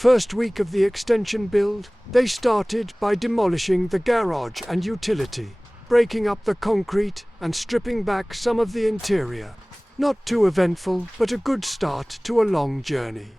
First week of the extension build, they started by demolishing the garage and utility, breaking up the concrete and stripping back some of the interior. Not too eventful, but a good start to a long journey.